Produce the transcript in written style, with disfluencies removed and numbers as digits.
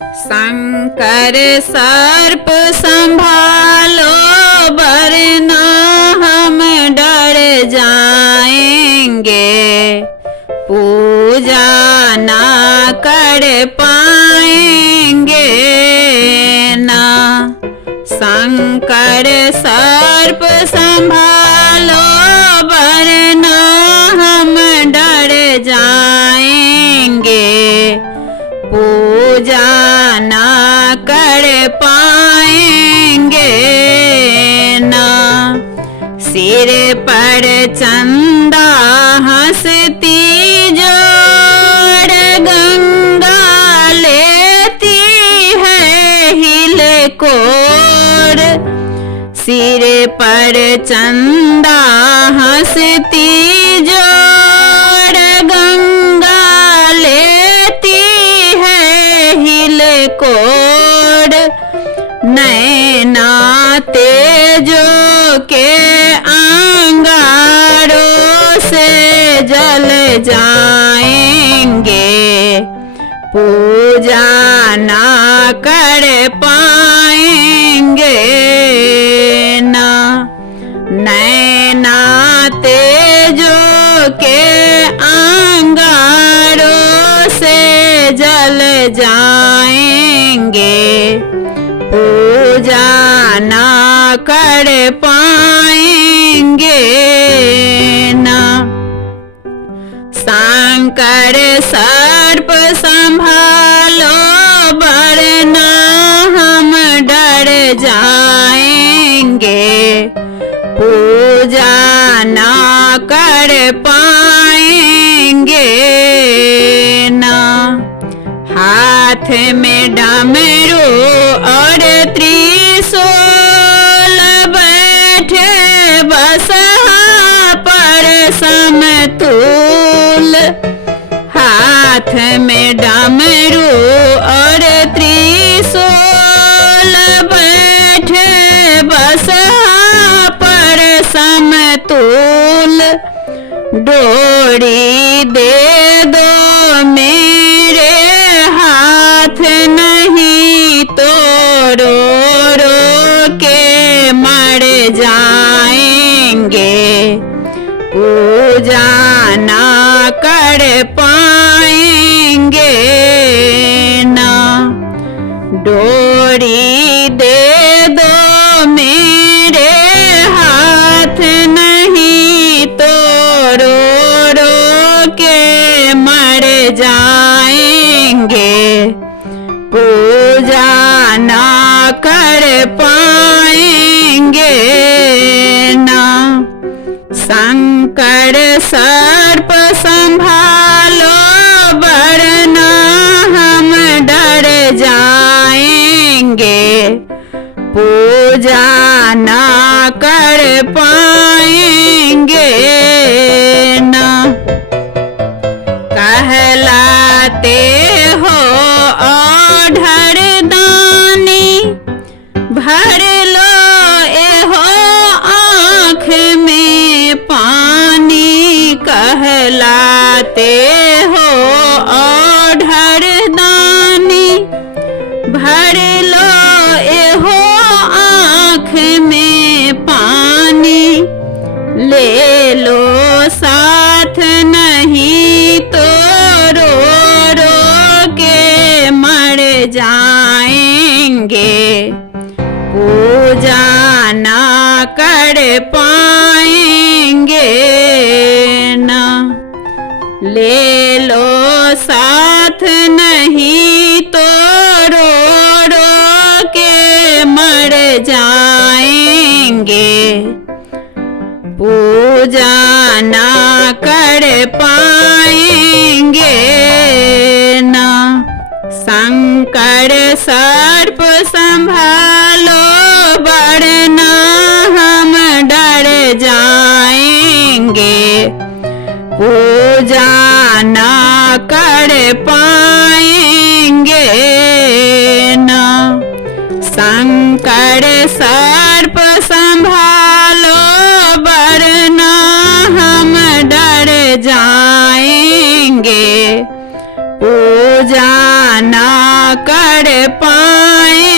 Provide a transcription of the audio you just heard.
शंकर सर्प संभालो वरना हम डर जाएंगे, पूजा ना कर पाएंगे ना। शंकर सर्प संभालो वरना हम डर जाएंगे, पूजा ना कर पाएंगे ना। सिर पर चंदा हंसती जोड़ गंगा लेती है हिलकोर, सिर पर चंदा हंसती जोड़ गंगा लेती है हिलकोर। नैना तेजो के अंगारों से जल जाएंगे, पूजा ना कर पाएंगे ना। नैना तेजो के अंगारों से जल जाएंगे, पूजा ना कर पाएंगे ना। शंकर सर्प संभालो वरना हम डर जाएंगे, पूजा ना कर पाएंगे ना। हाथ में डमरू और त्रिशूल बैठे बसहा पर समतुल, हाथ में डमरू और त्रिशूल बैठे बसहा पर समतुल। डोरी दे दो मेरे हाथ नहीं तो रो रो के मर जाएंगे, पूजा ना कर पाएंगे ना। डोरी दे दो मेरे हाथ नहीं तो रो रो के मर जाएंगे, पूजा ना कर पाएंगे ना। शंकर सर्प संभालो वरना हम डर जाएंगे, पूजा ना कर पाएंगे ना। कहलाते हो ओढ़र दानी, भर लो एहो आँख में पानी। कहलाते हो ओढ़र दानी, भर लो एहो आँख में पानी। ले लो साथ नहीं तो रो रो के मर जाएंगे, पूजा ना कर पाएंगे ना। ले लो साथ नहीं तो रो रो के मर जाएंगे, पूजा ना कर पाएंगे ना। शंकर सर्प संभालो वरना हम डर जाएंगे, पूजा ना कर पाएंगे ना। शंकर सर्प संभालो वरना हम डर जाएंगे, पूजा ना कर पाए